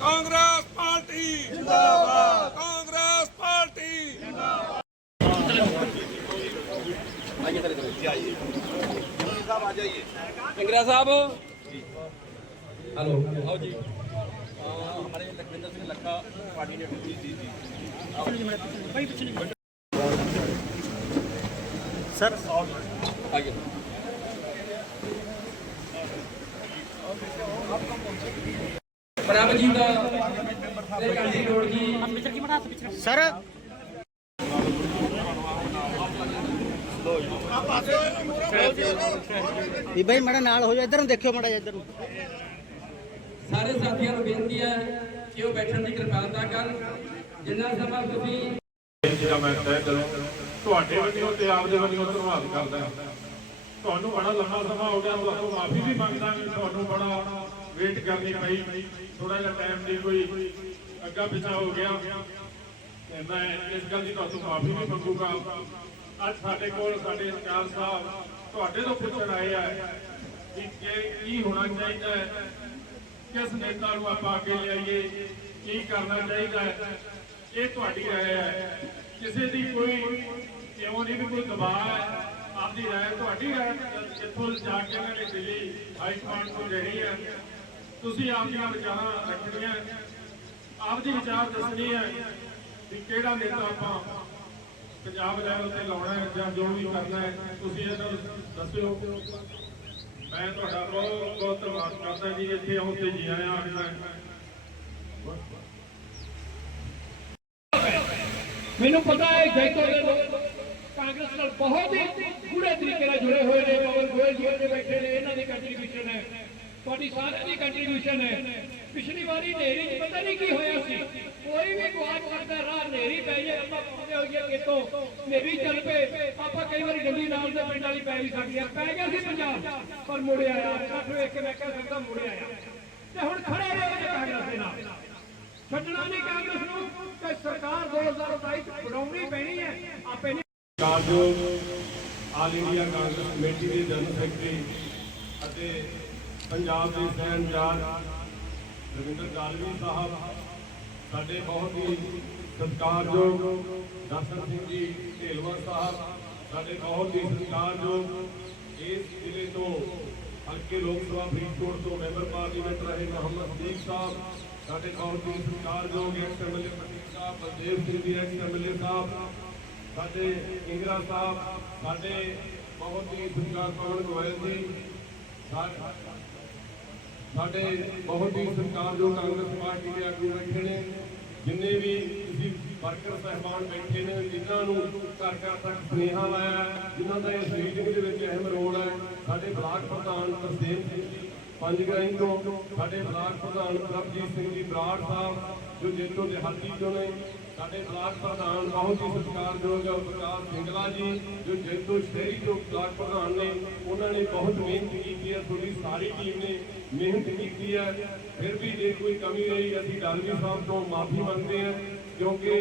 Congress party जिंदाबाद, Congress party जिंदाबाद। इंदिरा साहब हेलो आओ जी। हमारे लखविंदर सिंह लखा पार्टी ने जी जी जी सर आगे बराबर जी का सर भाई माड़ा नाल हो जाओ, इधर देखियो माड़ा इधर। सारे साथियों को बेनती है कि वो बैठने की कृपालता कर जिन्ना समा ਤੁਸੀਂ मैं तय करूं ਤੁਹਾਡੇ ਵੱਲੋਂ ਤੇ ਆਪਦੇ ਵੱਲੋਂ ਧੰਨਵਾਦ ਕਰਦਾ। ਤੁਹਾਨੂੰ ਬੜਾ ਲੰਮਾ ਸਮਾਂ ਹੋ ਗਿਆ, ਤੁਹਾਨੂੰ ਮਾਫੀ ਵੀ ਮੰਗਦਾ ਕਿ ਤੁਹਾਨੂੰ ਬੜਾ ਵੇਟ ਕਰਨੀ ਪਈ, ਥੋੜਾ ਜਿਹਾ ਟਾਈਮ ਦੀ ਕੋਈ ਅੱਗਾ ਪਿਛਾ ਹੋ ਗਿਆ ਤੇ ਮੈਂ ਇਸ ਗੱਲ ਦੀ ਤੁਹਾਨੂੰ ਮਾਫੀ ਵੀ ਮੰਗੂਗਾ। ਅੱਜ ਸਾਡੇ ਕੋਲ ਸਾਡੇ ਸਰਕਾਰ ਸਾਹਿਬ ਤੁਹਾਡੇ ਤੋਂ ਪੁੱਛਣ ਆਏ ਆ ਕਿ ਕੀ ਹੋਣਾ ਚਾਹੀਦਾ ਹੈ, ਕਿਸ ਨੇਤਾ ਨੂੰ ਆਪਾਂ ਅੱਗੇ ਲਿਆਈਏ, ਕੀ ਕਰਨਾ ਚਾਹੀਦਾ ਹੈ। ਇਹ ਤੁਹਾਡੀ ਰਾਏ ਹੈ, ਕਿਸੇ ਦੀ ਕੋਈ ਕਿਉਂ ਨਹੀਂ ਵੀ ਕੋਈ ਦਬਾਅ ਹੈ, ਆਪਦੀ ਰਾਏ ਤੁਹਾਡੀ ਰਾਏ ਜਿੱਥੋਂ ਜਾ ਕੇ ਇਹਨਾਂ ਨੇ ਦਿੱਲੀ ਹਾਈ ਕਮਾਂਡ ਤੋਂ ਦੇਣੀ ਹੈ। ਤੁਸੀਂ ਆਪਦੀਆਂ ਵਿਚਾਰਾਂ ਰੱਖਣੀਆਂ, ਆਪਦੀ ਵਿਚਾਰ ਦੱਸਣੀ ਹੈ ਵੀ ਕਿਹੜਾ ਨੇਤਾ ਆਪਾਂ ਪੰਜਾਬ ਲੈਵਲ ਤੇ ਲਾਉਣਾ ਹੈ ਜਾਂ ਜੋ ਵੀ ਕਰਨਾ ਹੈ, ਤੁਸੀਂ ਇਹਨਾਂ ਨੂੰ ਦੱਸਿਓ। ਮੈਂ ਤੁਹਾਡਾ ਬਹੁਤ ਬਹੁਤ ਧੰਨਵਾਦ ਕਰਦਾ ਜੀ, ਇੱਥੇ ਆਉਣ ਤੇ ਜੀ ਆਇਆਂ ਆਖਦਾ। ਮੈਨੂੰ ਪਤਾ ਹੈ ਜੈਤੋ ਦੇ ਲੋਕ ਕਾਂਗਰਸ ਨਾਲ ਬਹੁਤ ਹੀ ਪੂਰੇ ਤਰੀਕੇ ਨਾਲ ਜੁੜੇ ਹੋਏ ਨੇ। ਪਵਨ ਗੋਇਲ ਜੀ ਉੱਥੇ ਬੈਠੇ ਨੇ, ਇਹਨਾਂ ਦੀ ਕੰਟਰੀਬਿਊਸ਼ਨ ਹੈ, ਤੁਹਾਡੀ ਸਾਰਿਆਂ ਦੀ ਕੰਟਰੀਬਿਊਸ਼ਨ ਹੈ। ਪਿਛਲੀ ਵਾਰੀ ਹਨੇਰੀ 'ਚ ਪਤਾ ਨਹੀਂ ਕੀ ਹੋਇਆ ਸੀ, ਕੋਈ ਵੀ ਗੁਆਚ ਸਕਦਾ ਰਾਹ, ਹਨੇਰੀ ਪੈ ਜਾਏ ਆਪਾਂ ਪਾਉਂਦੇ ਹੋਈਏ ਕਿਤੋਂ ਹਨੇਰੀ ਚੱਲ ਪਏ, ਆਪਾਂ ਕਈ ਵਾਰੀ ਗੱਡੀ ਨਾਲ ਦੇ ਪਿੰਡ ਵਾਲੀ ਪੈ ਵੀ ਸਕਦੀ ਆ। ਪੈ ਗਿਆ ਸੀ ਪੰਜਾਬ ਪਰ ਮੁੜ ਆਇਆ, ਕੱਟ ਵੇਖ ਕੇ ਮੈਂ ਕਹਿ ਸਕਦਾ ਮੁੜ ਆਇਆ। ਤੇ ਹੁਣ ਖੜੇ ਰਹੇ ਕਾਂਗਰਸ ਦੇ ਨਾਲ, ਛੱਡਣਾ ਨਹੀਂ ਕਾਂਗਰਸ ਨੂੰ ਕਿ ਸਰਕਾਰ 2022 ਚ ਬਣਾਉਣੀ ਪੈਣੀ ਹੈ ਆਪੇ ਨਹੀਂ। ਆਲ ਇੰਡੀਆ ਕਾਂਗਰਸ ਕਮੇਟੀ ਦੇ ਜਨਰਲ ਸੈਕਟਰੀ ਅਤੇ ਪੰਜਾਬ ਦੇ ਸਹਿਨਜਾਰ ਰਵਿੰਦਰ ਗਾਲਵੀ ਸਾਹਿਬ, ਸਾਡੇ ਬਹੁਤ ਹੀ ਸਤਿਕਾਰਯੋਗ ਦਰਸ਼ਨ ਸਿੰਘ ਜੀ ਢੇਲਵਾ ਸਾਹਿਬ, ਸਾਡੇ ਬਹੁਤ ਹੀ ਸਤਿਕਾਰਯੋਗ ਇਸ ਜ਼ਿਲ੍ਹੇ ਤੋਂ ਹਲਕੇ ਲੋਕ ਸਭਾ ਫਰੀਦਕੋਟ ਤੋਂ ਮੈਂਬਰ ਪਾਰਲੀਮੈਂਟ ਰਹੇ ਮੁਹੰਮਦ ਸਦੀਕ ਸਾਹਿਬ, ਸਾਡੇ ਬਹੁਤ ਹੀ ਸਤਿਕਾਰਯੋਗ ਐਮਐਲਏ ਪ੍ਰਦੀਪ ਸਾਹਿਬ, ਬਲਦੇਵ ਸਿੰਘ ਜੀ ਐਮਐਲਏ ਸਾਹਿਬ, ਸਾਡੇ ਇੰਦਰਾ ਸਾਹਿਬ, ਸਾਡੇ ਬਹੁਤ ਹੀ ਸਤਿਕਾਰ ਪਵਨ ਗੋਇਲ ਜੀ, ਸਾਡੇ ਬਹੁਤ ਹੀ ਸਤਿਕਾਰਯੋਗ ਕਾਂਗਰਸ ਪਾਰਟੀ ਦੇ ਆਗੂ ਬੈਠੇ ਨੇ, ਜਿੰਨੇ ਵੀ ਤੁਸੀਂ ਵਰਕਰ ਸਾਹਿਬਾਨ ਬੈਠੇ ਨੇ, ਜਿਨ੍ਹਾਂ ਨੂੰ ਘਰ ਘਰ ਤੱਕ ਸੁਨੇਹਾ ਲਾਇਆ, ਜਿਨ੍ਹਾਂ ਦਾ ਇਸ ਮੀਟਿੰਗ ਦੇ ਵਿੱਚ ਅਹਿਮ ਰੋਲ ਹੈ। ਸਾਡੇ ਬਲਾਕ ਪ੍ਰਧਾਨ ਤਰਸੇਮ ਸਿੰਘ ਜੀ, ਪੰਜਗਰਾਈ ਤੋਂ ਸਾਡੇ ਬਲਾਕ ਪ੍ਰਧਾਨ ਪ੍ਰਭਜੀਤ ਸਿੰਘ ਜੀ ਬਰਾੜ ਸਾਹਿਬ ਜੋ ਜੇਤੂ ਦਿਹਾਤੀ ਚੋਂ ਨੇ, ਸਾਡੇ ਬਲਾਕ ਪ੍ਰਧਾਨ ਬਹੁਤ ਹੀ ਸਤਿਕਾਰਯੋਗ ਵਿਕਾਸ ਸਿੰਗਲਾ ਜੀ ਜੋ ਜੇਤੂ ਸ਼ਹਿਰੀ ਤੋਂ ਬਲਾਕ ਪ੍ਰਧਾਨ ਨੇ, ਉਹਨਾਂ ਨੇ ਬਹੁਤ ਮਿਹਨਤ ਕੀਤੀ ਹੈ। ਤੁਹਾਡੀ ਸਾਰੀ ਟੀਮ ਨੇ ਮਿਹਨਤ ਕੀਤੀ ਹੈ। ਫਿਰ ਵੀ ਜੇ ਕੋਈ ਕਮੀ ਰਹੀ ਅਸੀਂ ਡਾਲਵੀ ਸਾਹਿਬ ਤੋਂ ਮਾਫੀ ਮੰਗਦੇ ਹਾਂ, ਕਿਉਂਕਿ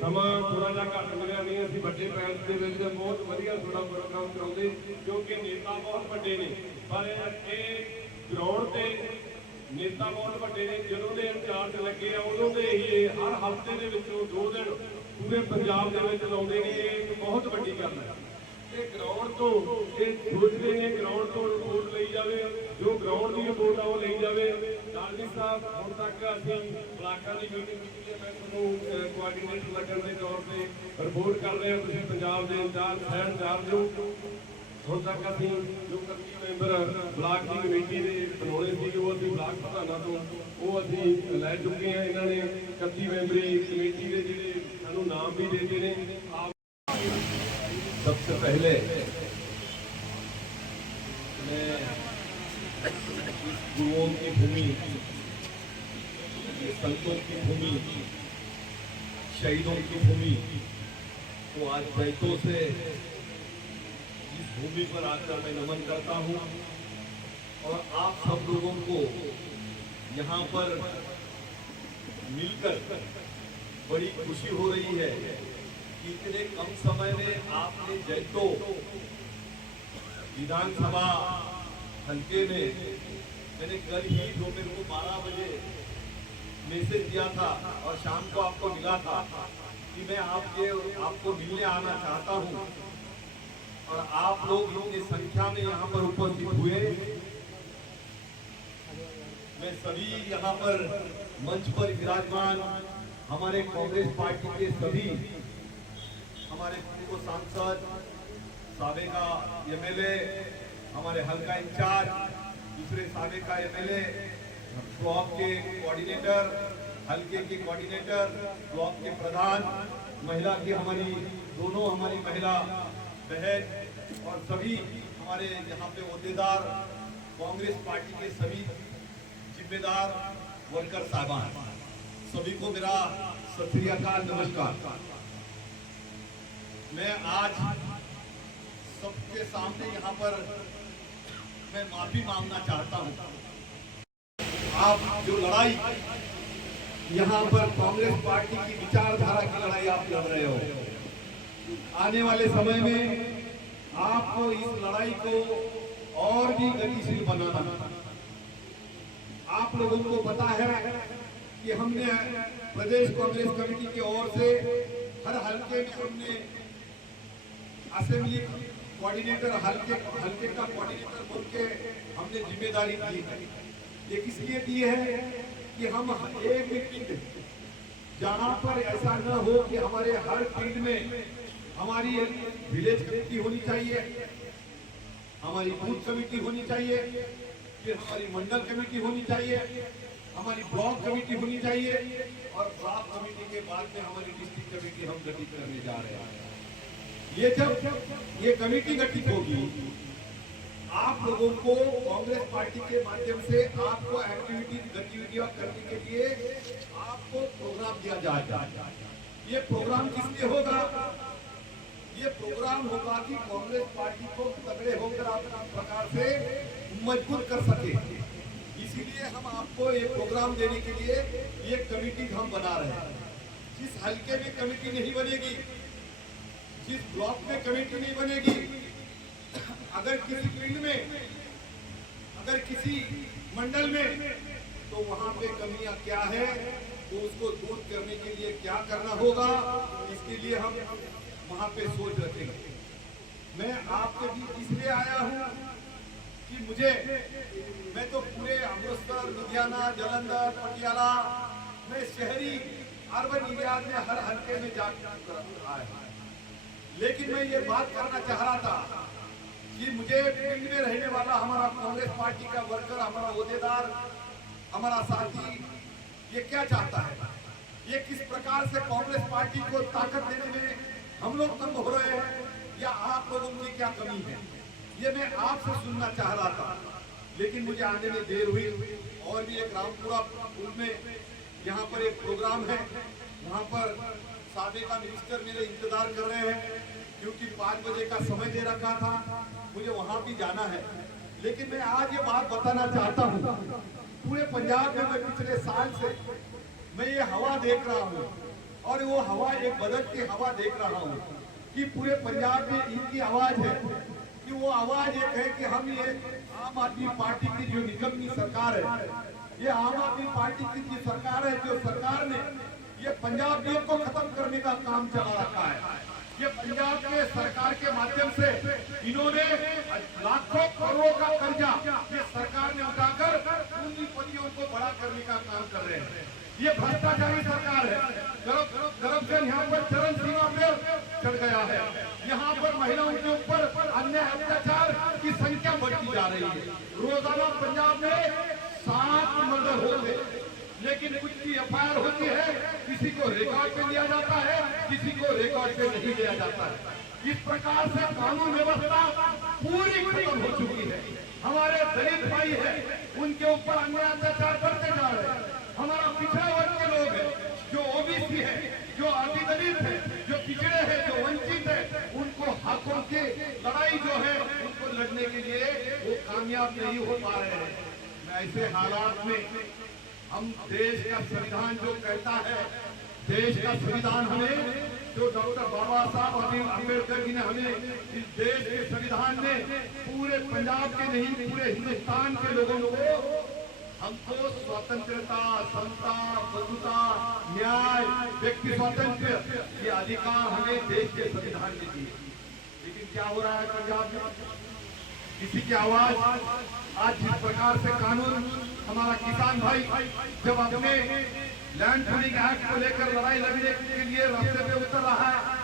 ਸਮਾਂ ਥੋੜਾ ਜਿਹਾ ਘੱਟ ਮਿਲਿਆ। ਨਹੀਂ ਅਸੀਂ ਵੱਡੇ ਪੈਸ ਦੇ ਵਿੱਚ ਬਹੁਤ ਵਧੀਆ ਥੋੜਾ ਪ੍ਰੋਗਰਾਮ ਕਰਾਉਂਦੇ, ਕਿਉਂਕਿ ਨੇਤਾ ਬਹੁਤ ਵੱਡੇ ਨੇ, ਪਰ ਇਹ ਗਰਾਊਂਡ ਤੇ ਨੇਤਾ ਬਹੁਤ ਵੱਡੇ ਨੇ। ਜਦੋਂ ਦੇ ਇੰਚਾਰਜ ਲੱਗੇ ਆ ਉਦੋਂ ਦੇ ਹੀ ਹਰ ਹਫ਼ਤੇ ਦੇ ਵਿੱਚੋਂ 2 ਦਿਨ ਪੂਰੇ ਪੰਜਾਬ ਦੇ ਵਿੱਚ ਲਾਉਂਦੇ ਨੇ। ਇਹ ਇੱਕ ਬਹੁਤ ਵੱਡੀ ਗੱਲ ਹੈ। ਤੇ ਗਰਾਊਂਡ ਤੋਂ ਇਹ ਸੋਚਦੇ ਨੇ ਗਰਾਊਂਡ ਤੋਂ ਰਿਪੋਰਟ ਲਈ ਜਾਵੇ, ਜੋ ਗਰਾਊਂਡ ਦੀ ਰਿਪੋਰਟ ਆ ਉਹ ਲਈ ਜਾਵੇ। ਡਾਲਵੀ ਸਾਹਿਬ ਹੁਣ ਤੱਕ ਅਸੀਂ ਬਲਾਕਾਂ ਦੀ ਮੀਟਿੰਗ ਕੀਤੀ ਹੈ, ਮੈਂ ਤੁਹਾਨੂੰ ਕੋਆਰਡੀਨੇਟਰ ਲੱਗਣ ਦੇ ਤੌਰ ਤੇ ਰਿਪੋਰਟ ਕਰ ਰਹੇ ਹਾਂ। ਤੁਸੀਂ ਪੰਜਾਬ ਦੇ ਇੰਚਾਰਜ ਸਹਿਣ ਇੰਚਾਰਜ ਹੋ। ਹੁਣ ਤੱਕ ਅਸੀਂ ਜੋ 31 ਮੈਂਬਰ ਬਲਾਕ ਦੀ ਕਮੇਟੀ ਦੇ ਬਣਾਉਣੇ ਸੀ ਉਹ ਅਸੀਂ ਬਲਾਕ ਪ੍ਰਧਾਨਾਂ ਤੋਂ ਉਹ ਅਸੀਂ ਲੈ ਚੁੱਕੇ ਹਾਂ। ਇਹਨਾਂ ਨੇ 31 ਮੈਂਬਰੀ ਕਮੇਟੀ ਦੇ ਜਿਹੜੇ ਸਾਨੂੰ ਨਾਮ ਵੀ ਦੇ ਦਿੱਤੇ ਨੇ। ਆਪ सबसे पहले मैं गुरुओं की भूमि, संतों की भूमि, शहीदों की भूमि को आज जैतों से इस भूमि पर आकर मैं नमन करता हूं। और आप सब लोगों को यहाँ पर मिलकर बड़ी खुशी हो रही है। इतने कम समय में आपने जैतो विधानसभा हल्के में, मैंने कल ही दोपहर को 12 बजे मैसेज दिया था और शाम को आपको मिला था कि मैं आपको मिलने आना चाहता हूं। और आप लोग इतनी संख्या में यहाँ पर उपस्थित हुए। मैं सभी यहाँ पर मंच पर विराजमान हमारे कांग्रेस पार्टी के सभी हमारे पूर्व सांसद, साबका एमएलए, हमारे हल्का इंचार्ज, दूसरे साबका एमएलए, ब्लॉक के कोऑर्डिनेटर, हल्के के कोऑर्डिनेटर, ब्लॉक के प्रधान, महिला की दोनों हमारी महिला बहन और सभी हमारे यहाँ पे ओहदेदार, कांग्रेस पार्टी के सभी जिम्मेदार वर्कर साहबान, सभी को मेरा सत श्री अकाल नमस्कार। मैं आज सबके सामने यहाँ पर मैं माफी मांगना चाहता हूँ। आप जो लड़ाई यहाँ पर कांग्रेस पार्टी की विचारधारा की लड़ाई आप लड़ रहे हो, आने वाले समय में आपको इस लड़ाई को और भी गतिशील बनाना। आप लोगों को पता है कि हमने प्रदेश कांग्रेस कमेटी की ओर से हर हल्के में हमने असेंबली कोऑर्डिनेटर, हल्के का कोऑर्डिनेटर बोल के हमने जिम्मेदारी दी है। ये किस लिए दी है कि हम एक मीटिंग जहां पर ऐसा न हो कि हमारे हर फील्ड में हमारी विलेज कमेटी होनी चाहिए, हमारी बूथ कमेटी होनी चाहिए, फिर हमारी मंडल कमेटी होनी चाहिए, हमारी ब्लॉक कमेटी होनी चाहिए और ब्लॉक कमेटी के बाद में हमारी डिस्ट्रिक्ट कमेटी हम गठित करने जा रहे हैं। ये जब ये कमेटी गठित होगी, आप लोगों को कांग्रेस पार्टी के माध्यम से आपको गतिविधियां करने के लिए आपको प्रोग्राम दिया जाएगा। ये प्रोग्राम किस लिए होगा? ये प्रोग्राम होगा कि कांग्रेस पार्टी को तगड़े होकर आप प्रकार से मजबूत कर सके। इसीलिए हम आपको ये प्रोग्राम देने के लिए ये कमेटी हम बना रहे हैं। जिस हल्के में कमेटी नहीं बनेगी, जिस ब्लॉक में कमेटी नहीं बनेगी, अगर किसी फील्ड में, अगर किसी मंडल में, तो वहां पे कमियां क्या है तो उसको दूर करने के लिए क्या करना होगा, इसके लिए हम वहां पे सोच रखेंगे। मैं आपके बीच इसलिए आया हूं कि मैं तो पूरे अमृतसर, लुधियाना, जालंधर, पटियाला, मैं शहरी अर्बन एरिया में हर हल्के में जाकर आया, लेकिन मैं ये बात करना चाह रहा था कि मुझे फील्ड में रहने वाला हमारा कांग्रेस पार्टी का वर्कर, हमारा ओहदेदार, हमारा साथी ये क्या चाहता है, ये किस प्रकार से कांग्रेस पार्टी को ताकत देने में हम लोग तंग हो रहे हैं या आप लोगों की क्या कमी है, ये मैं आपसे सुनना चाह रहा था। लेकिन मुझे आने में देर हुई। और भी एक रामपुरा पुल में यहाँ पर एक प्रोग्राम है, वहाँ पर साबिका मिनिस्टर मेरे इंतजार कर रहे हैं, क्योंकि 5 बजे का समय दे रखा था, मुझे वहाँ भी जाना है। लेकिन मैं आज ये बात बताना चाहता हूँ, पूरे पंजाब में मैं पिछले साल से मैं ये हवा देख रहा हूँ, और वो हवा एक बदलती हवा देख रहा हूँ कि पूरे पंजाब में इनकी आवाज है कि वो आवाज एक है कि हम ये आम आदमी पार्टी की जो निकम्मी सरकार है, ये आम आदमी पार्टी की जो सरकार है, जो सरकार ने ये पंजाब देश को खत्म करने का काम चला रखा है। ये पंजाब के सरकार के माध्यम से इन्होंने लाखों करोड़ों का कर्जा ये सरकार ने उठाकर पूंजीपतियों को बड़ा करने का काम कर रहे हैं। ये भ्रष्टाचारी सरकार है। करप्शन यहाँ पर चरम सीमा पर चढ़ गया है। यहाँ पर महिलाओं के ऊपर अन्याय अत्याचार की संख्या बढ़ती जा रही है। रोजाना पंजाब में 7 मर्डर होते, लेकिन कुछ की एफआईआर होती है, किसी को रिकॉर्ड पे लिया जाता है, किसी को रिकॉर्ड पे नहीं लिया जाता है। इस प्रकार से कानून व्यवस्था पूरी खत्म हो चुकी है। हमारे दलित भाई है, उनके ऊपर अन्याय अत्याचार बढ़ते जा रहे हैं। हमारा पिछड़ा वर्ग के लोग है, जो ओबीसी है, जो अति दलित है, जो पिछड़े हैं, जो वंचित है, उनको हकों की लड़ाई जो है उनको लड़ने के लिए वो कामयाब नहीं हो पा रहे हैं। ऐसे हालात में हम देश का संविधान जो कहता है, देश का संविधान हमें जो डॉक्टर बाबा साहब अम्बेडकर जी ने हमें इस देश के संविधान में पूरे पंजाब के नहीं पूरे हिंदुस्तान के लोगों को हमको स्वतंत्रता, समता, बंधुता, न्याय, व्यक्ति स्वातंत्र ये अधिकार हमें देश के संविधान ने दिए। लेकिन क्या हो रहा है पंजाब में? किसी की आवाज आज जिस प्रकार से कानून हमारा किसान भाई जब अपने लैंड पूलिंग एक्ट को लेकर लड़ाई लड़ने के लिए रास्ते पे उतर रहा है,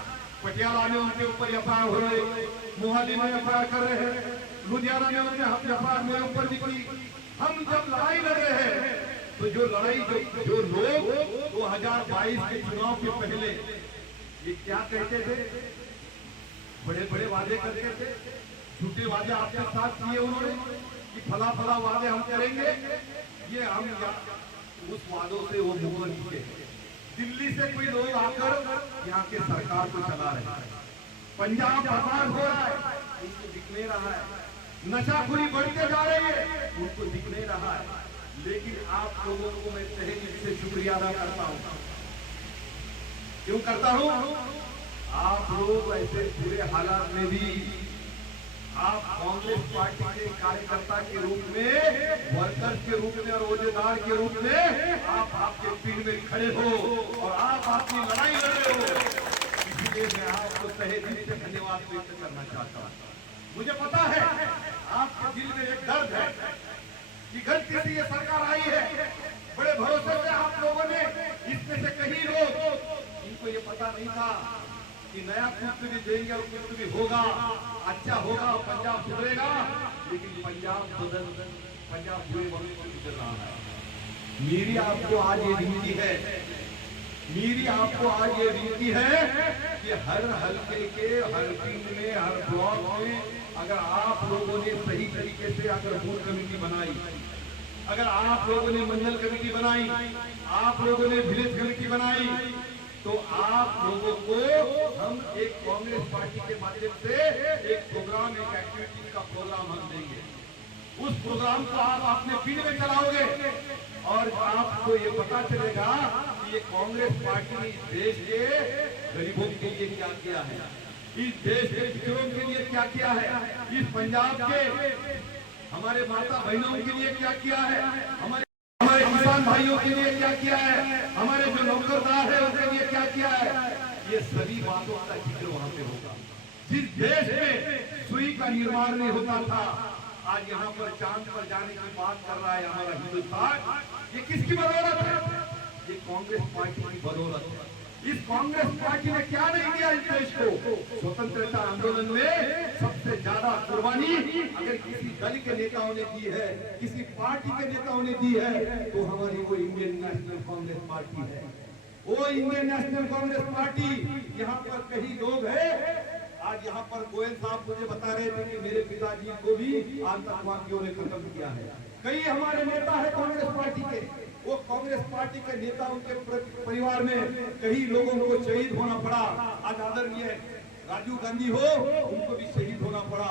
पटियाला में उनके ऊपर एफआईआर हो रही, मोहाली में एफआईआर कर रहे हैं, लुधियाना में उनने एफआईआर मेरे ऊपर भी की। हम जब लड़ाई लड़ रहे हैं तो जो लड़ाई जो लोग 2022 के चुनाव के पहले ये क्या कहते थे, बड़े बड़े वादे करते थे, झूठे वादे आपके साथ किए उन्होंने कि फला फला वादे हम करेंगे, ये हम उस वादों से वो मुकर चुके हैं। दिल्ली से कोई लोग आकर यहाँ के सरकार को चला रहे हैं। पंजाब बर्बाद हो रहा है, उनको दिख नहीं रहा है। नशाखोरी बढ़ते जा रही है, उनको दिख नहीं रहा है। लेकिन आप लोगों को मैं तहे दिल से शुक्रिया अदा करता हूँ। क्यों करता हूँ? आप लोग ऐसे बुरे हालात में भी आप कांग्रेस पार्टी के कार्यकर्ता के रूप में, वर्कर के रूप में और ओहदेदार के रूप में आप आपके पीठ में खड़े हो और आप अपनी लड़ाई लड़ रहे हो। इसलिए मैं आपको तहे दिल से धन्यवाद व्यक्त करना चाहता हूँ। मुझे पता है आपके दिल में एक दर्द है कि गलती से ये सरकार आई है, बड़े भरोसे से आप लोगों ने, इसमें से कई लोग इनको ये पता नहीं था कि नया कुछ भी देंगे और कुछ भी होगा, अच्छा होगा, पंजाब सुधरेगा। लेकिन पंजाब बुरे वक्त से गुजर रहा है। मेरी आपको आज ये विनती है, मेरी आपको आज ये विनती है कि हर हल्के के हर पिंड में, हर ब्लॉक में अगर आप लोगों ने सही तरीके से अगर बूथ कमेटी बनाई, अगर आप लोगों ने मंडल कमेटी बनाई, आप लोगों ने विलेज कमेटी बनाई, तो आप लोगों को हम एक कांग्रेस पार्टी के माध्यम से एक प्रोग्राम, एक एक्टिविटी का प्रोग्राम हम देंगे। उस प्रोग्राम को आप अपने फील्ड में चलाओगे और आपको ये पता चलेगा कि ये कांग्रेस पार्टी ने इस देश के गरीबों के लिए क्या किया है, इस देश के पिछड़ों के लिए क्या किया है, इस पंजाब के हमारे माता बहनों के लिए क्या किया है, हमारे किसान भाइयों के लिए क्या किया है, हमारे जो नौकरदार है उनके लिए क्या किया है। ये सभी बातों का जिक्र वहां पे होगा। जिस देश में सुई का निर्माण नहीं होता था, आज यहाँ पर चांद पर जाने की बात कर रहा है हमारा हिंदुस्तान। ये किसकी बदौलत है? ये कांग्रेस पार्टी की बदौलत है। इस कांग्रेस पार्टी ने क्या नहीं दिया इस देश को? स्वतंत्रता आंदोलन में सबसे ज्यादा कुर्बानी अगर किसी दल के नेताओं ने दी है, किसी पार्टी के नेताओं ने दी है, तो हमारी वो इंडियन नेशनल कांग्रेस पार्टी है। वो इंडियन नेशनल कांग्रेस पार्टी, यहाँ पर कई लोग हैं आज यहाँ पर गोयल साहब मुझे बता रहे थे कि मेरे पिताजी को भी आतंकवादियों ने खत्म किया है। कई हमारे नेता है कांग्रेस पार्टी के, वो कांग्रेस पार्टी के नेता उनके परिवार में कई लोगों को शहीद होना पड़ा। आज आदरणीय राजीव गांधी हो, उनको भी शहीद होना पड़ा।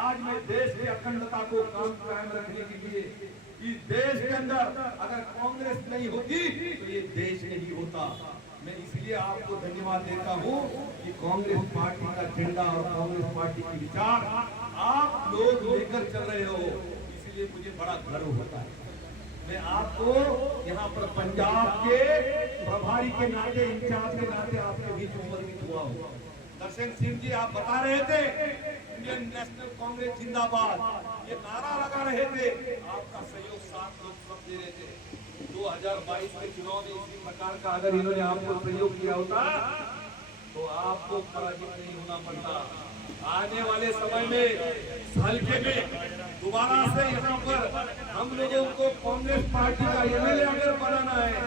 आज मैं देश की अखंडता को कायम रखने के लिए इस देश के अंदर अगर कांग्रेस नहीं होती तो ये देश नहीं होता। मैं इसलिए आपको धन्यवाद देता हूँ कि कांग्रेस पार्टी का झंडा और कांग्रेस पार्टी के विचार आप लोग लेकर चल रहे हो, इसलिए मुझे बड़ा गर्व होता है। मैं आपको यहाँ पर पंजाब के प्रभारी के नाते, इंचार्ज के नाते आपके बीच उपस्थित हुआ हूँ। दर्शन सिंह जी आप बता रहे थे इंडियन नेशनल कांग्रेस जिंदाबाद, ये नारा लगा रहे थे, आपका सहयोग साथ लोग सब दे रहे थे। 2022 के चुनाव में इसी प्रकार का अगर इन्होंने आपको सहयोग किया होता तो आपको पराजित नहीं होना पड़ता। आने वाले समय में हल्के में दोबारा से यहाँ पर हम लोगों को कांग्रेस पार्टी का एमएलए अगर बनाना है,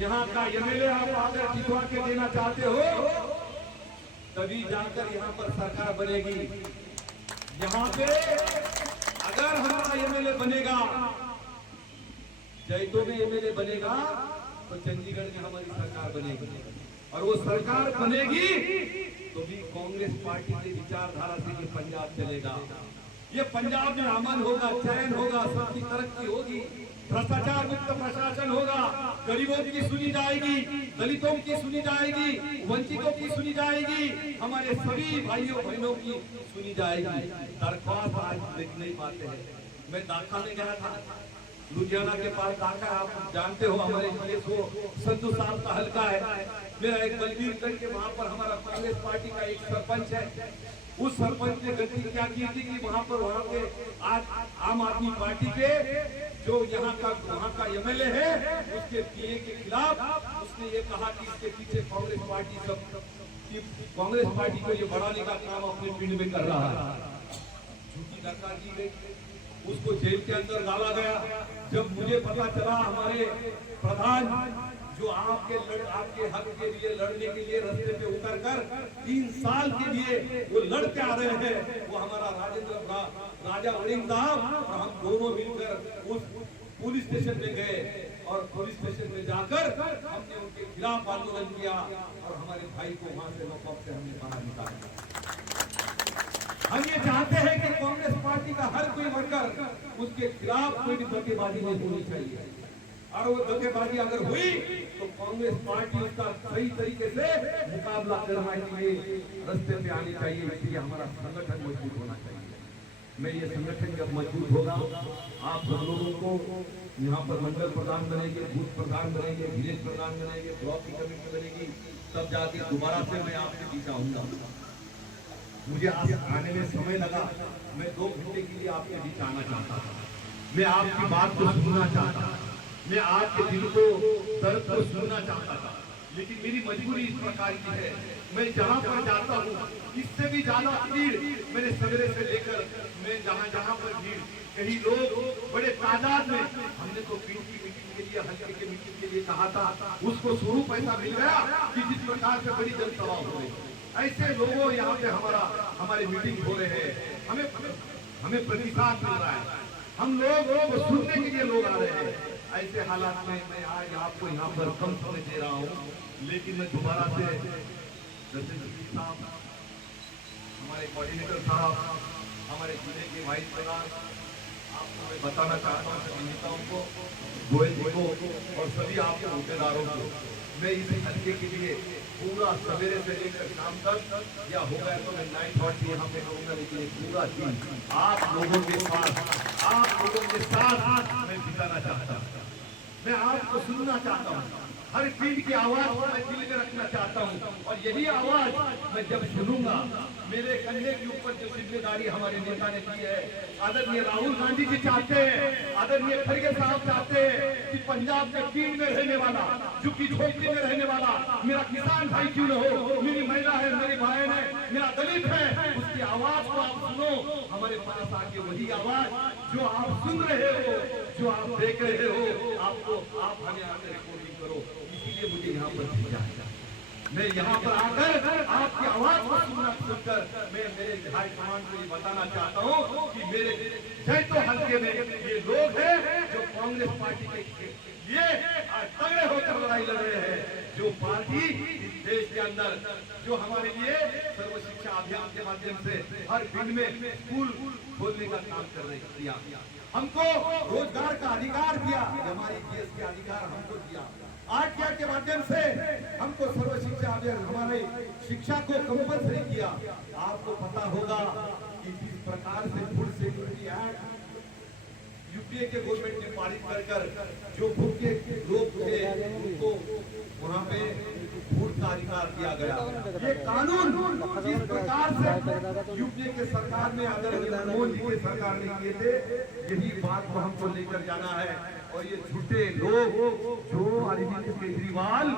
यहाँ का एमएलए आप अगर जितवा के देना चाहते हो तभी जाकर यहाँ पर सरकार बनेगी। यहाँ पे अगर हमारा एमएलए बनेगा, जयतो में एमएलए बनेगा तो चंडीगढ़ में हमारी सरकार बनेगी, और वो सरकार बनेगी तो भी कांग्रेस पार्टी की विचारधारा से ये पंजाब चलेगा। ये पंजाब में अमन होगा, चैन होगा, सबकी तरक्की होगी, भ्रष्टाचार मुक्त प्रशासन होगा, गरीबों की सुनी जाएगी, दलितों की सुनी जाएगी, वंचितों की सुनी जाएगी, हमारे सभी भाइयों बहनों की सुनी जाएगी। दरख्वास्त आज देख नहीं पाते हैं। मैं दाखा में गया था, लुधियाना के पास दाखा, आप जानते हो हमारे जिले को संधू साहब का हल्का है। मेरा एक बलबीरगंज के वहां पर हमारा कांग्रेस पार्टी का एक सरपंच है, उस सरपंच ने गलती क्या की थी कि वहां के आज आम आदमी पार्टी के जो वहाँ का एमएलए है उसके पीए के खिलाफ उसने ये कहा कि इसके पीछे कांग्रेस पार्टी कांग्रेस पार्टी को ये बढ़ाने का काम अपने पिंड में कर रहा है। झूठी धक्का दी गई, उसको जेल के अंदर डाला गया। जब मुझे पता चला हमारे प्रधान जो आपके हक के लिए लड़ने के लिए रास्ते पे उतर कर 3 साल के लिए वो लड़ते आ रहे हैं, वो हमारा राजा वड़िंग साहब और हम दोनों मिलकर उस पुलिस स्टेशन में गए और पुलिस स्टेशन में जाकर हमने उनके खिलाफ आंदोलन किया और हमारे भाई को वहां से लॉकअप से हमने बाहर निकाला। हम ये चाहते हैं कि कांग्रेस पार्टी का हर कोई वर्कर उसके खिलाफ कोई भी धोखेबाजी नहीं होनी चाहिए, और वो धोखेबाजी अगर हुई तो कांग्रेस पार्टी उसका सही तरीके से मुकाबला करने के लिए रास्ते पे आनी चाहिए। इसलिए हमारा संगठन मजबूत होना चाहिए। मैं ये संगठन जब मजबूत होगा, आप सब लोगों को यहाँ पर मंडल प्रधान बनेंगे, बूथ प्रधान बनेंगे, विलेज प्रधान बनेंगे, ब्लॉक की कमेटी बनेगी, तब जाके दोबारा से मैं आपके बीच आऊंगा। मुझे आने में समय लगा, मैं 2 घंटे के लिए आपके बीच आना चाहता था, मैं आपकी बात को सुनना चाहता था, मैं आज के दिल को दर्द को सुनना चाहता था, लेकिन मेरी मजबूरी इस प्रकार की है। मैं जहाँ पर जाता हूँ इससे भी ज्यादा भीड़ मैंने सवेरे से लेकर मैं जहाँ पर भीड़, कई लोग बड़े तादाद में, हमने तो पीठ की मीटिंग के लिए, हल्के की मीटिंग के लिए कहा था, उसको स्वरूप ऐसा मिल गया कि जिस प्रकार से बड़ी जनसभा हो गई। ऐसे लोगों यहाँ पे हमारे मीटिंग हो रहे हैं, हमें प्रतिसाद मिल रहा है, हम लोग को सुनने के लिए लोग आ रहे हैं। ऐसे हालात में मैं आज आपको यहाँ पर कम समय दे रहा हूँ, लेकिन मैं दोबारा से साहब, हमारे कोऑर्डिनेटर साहब, हमारे जिले के वाइस प्रधान, आपको मैं बताना चाहता हूँ सभी नेताओं को, गोयल जी को और सभी आपके होटेदारों को, मैं इस हल्के के लिए पूरा सवेरे से लेकर शाम तक, या हो गया तो मैं 9:30 यहाँ पे करूँगा, लेकिन पूरा दिन आप लोगों के साथ मैं बिताना चाहता हूँ। मैं आपको सुनना चाहता हूँ, हर पीढ़ की आवाज को मैं दिल में रखना चाहता हूँ, और यही आवाज मैं जब सुनूंगा, मेरे कंधे के ऊपर जो जिम्मेदारी हमारे नेता ने की है, आदरणीय राहुल गांधी जी चाहते हैं, आदरणीय खड़गे साहब चाहते हैं कि पंजाब के पीढ़ में रहने वाला, झुग्गी झोपड़ी में रहने वाला मेरा किसान भाई क्यों न हो, मेरी महिला है, मेरी बहन है, मेरा दलित है, उसकी आवाज को आप सुनो। हमारे पास आके वही आवाज जो आप सुन रहे हो, जो आप देख रहे हो, आप हमें आकर रिपोर्टिंग करो। इसीलिए मुझे यहाँ पर भेजा है। मैं यहाँ पर आकर आपकी आवाज को सुनकर मैं मेरे हाईकमान को ये बताना चाहता हूँ कि मेरे जैतो हल्के में ये लोग हैं जो कांग्रेस पार्टी के लिए आज तगड़े होकर लड़ाई लड़ रहे हैं। जो पार्टी इस देश के अंदर जो हमारे लिए सर्व शिक्षा अभियान के माध्यम से हर पिंड में स्कूल खोलने का काम कर रही है, हमको रोजगार का अधिकार दिया, हमारी देश के अधिकार हमको दिया, आरटीआई के माध्यम से हमको सर्व शिक्षा अभियान हमारे शिक्षा को कंपलसरी किया। आपको पता होगा कि किस प्रकार से फूड सिक्योरिटी एक्ट यूपीए के गवर्नमेंट ने पारित कर जो भूखे लोग थे उनको वहाँ पे फूड का अधिकार दिया गया। ये कानून जिस प्रकार से यूपीए के सरकार ने आदरणीय मनमोहन जी के सरकार ने किए थे, यही बात को हमको लेकर जाना है। और ये झूठे लोग जो अरविंद केजरीवाल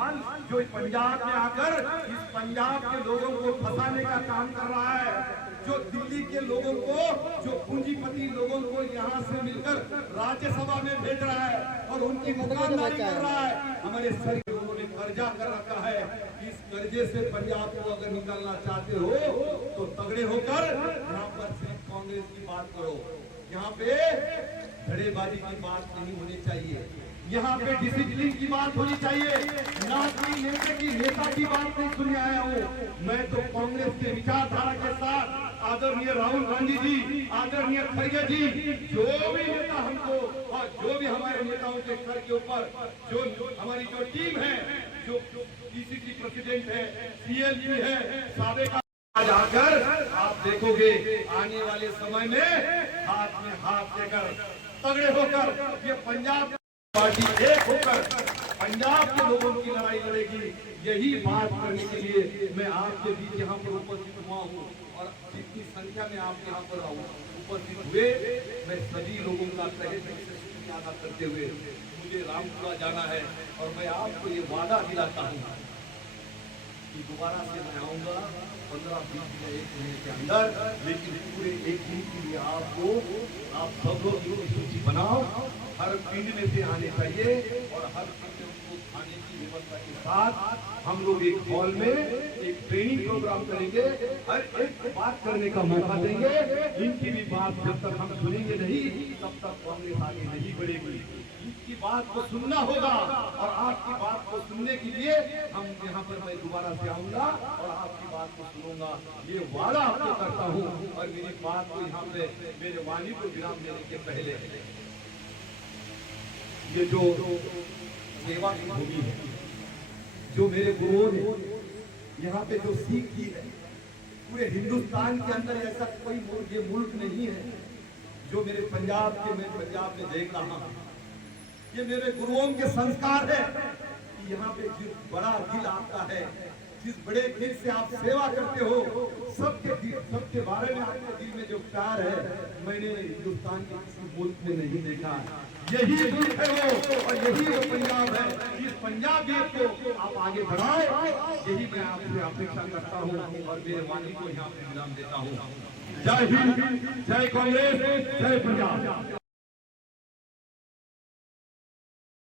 जो पंजाब में आकर इस पंजाब के लोगों को फंसाने का काम कर रहा है, जो दिल्ली के लोगों को जो पूंजीपति लोगों को यहाँ से मिलकर राज्यसभा में भेज रहा है और उनकी मुकाबलारी कर रहा है। हमारे सर के लोगों ने कर्जा कर रखा है, इस कर्जे से पंजाब को अगर निकालना चाहते हो तो तगड़े होकर यहाँ पर सिर्फ कांग्रेस की बात करो, यहाँ पे धड़ेबाजी की बात नहीं होनी चाहिए, यहाँ पे डिसिप्लिन की बात होनी चाहिए, ना कि नेता की बात नहीं सुनने आया हूँ। मैं तो कांग्रेस के विचारधारा के साथ आदरणीय राहुल गांधी जी, आदरणीय खड़गे जी, जो भी नेता हमको और जो भी हमारे नेताओं के सर के ऊपर जो हमारी जो टीम है, जो पीसीसी प्रेसिडेंट है, सीएलजी है, साबिका आज आकर आप देखोगे आने वाले समय में हाथ देकर तगड़े होकर ये पंजाब पार्टी एक होकर पंजाब के लोगों की लड़ाई लड़ेगी। यही बात करने के लिए मैं आपके बीच यहाँ पर उपस्थित हुआ हूँ और जितनी संख्या में आप यहाँ पर उपस्थित हुए, मैं सभी लोगों का तहे दिल से शुक्रिया अदा करते हुए मुझे रामपुरा जाना है और मैं आपको ये वादा दिलाता हूँ कि दोबारा से मैं आऊंगा 15-20 दिन 1 महीने के अंदर, लेकिन पूरे 1 दिन के लिए आप सब लोग की सूची बनाओ, हर पिंड में से आने चाहिए और हर पिंड में उनको खाने की व्यवस्था के साथ हम लोग एक हॉल में एक ट्रेनिंग प्रोग्राम करेंगे, हर एक बात करने का मौका देंगे। इनकी भी बात जब तक हम सुनेंगे नहीं तब तक कांग्रेस आगे नहीं बढ़ेगी। इनकी बात को सुनना होगा और आपकी बात को सुनने के लिए हम यहाँ पर मैं दोबारा से आऊंगा और आपकी बात को सुनूंगा, ये वादा आपको करता हूँ। और मेरी बात को यहाँ पे मेरे वाणी को विराम देने के पहले ये जो सेवा की भूमि है, जो मेरे गुरुओं ने यहाँ पे जो सीख की है, पूरे हिंदुस्तान के अंदर ऐसा कोई मुल्क नहीं है जो मेरे पंजाब में देख रहा हूँ। ये मेरे गुरुओं के संस्कार है कि यहाँ पे जिस बड़ा दिल आपका है, जिस बड़े दिल से आप सेवा करते हो, सबके बारे में आपके दिल में जो प्यार है, मैंने हिंदुस्तान के किसी मुल्क में नहीं देखा। यही मुल्क है वो और यही वो पंजाब है। इस पंजाब देश को आप आगे बढ़ाओ, यही मैं आपसे अपेक्षा करता हूँ और मेरे वाणी को यहाँ पे विराम देता हूँ। जय हिंद, जय कांग्रेस, जय पंजाब।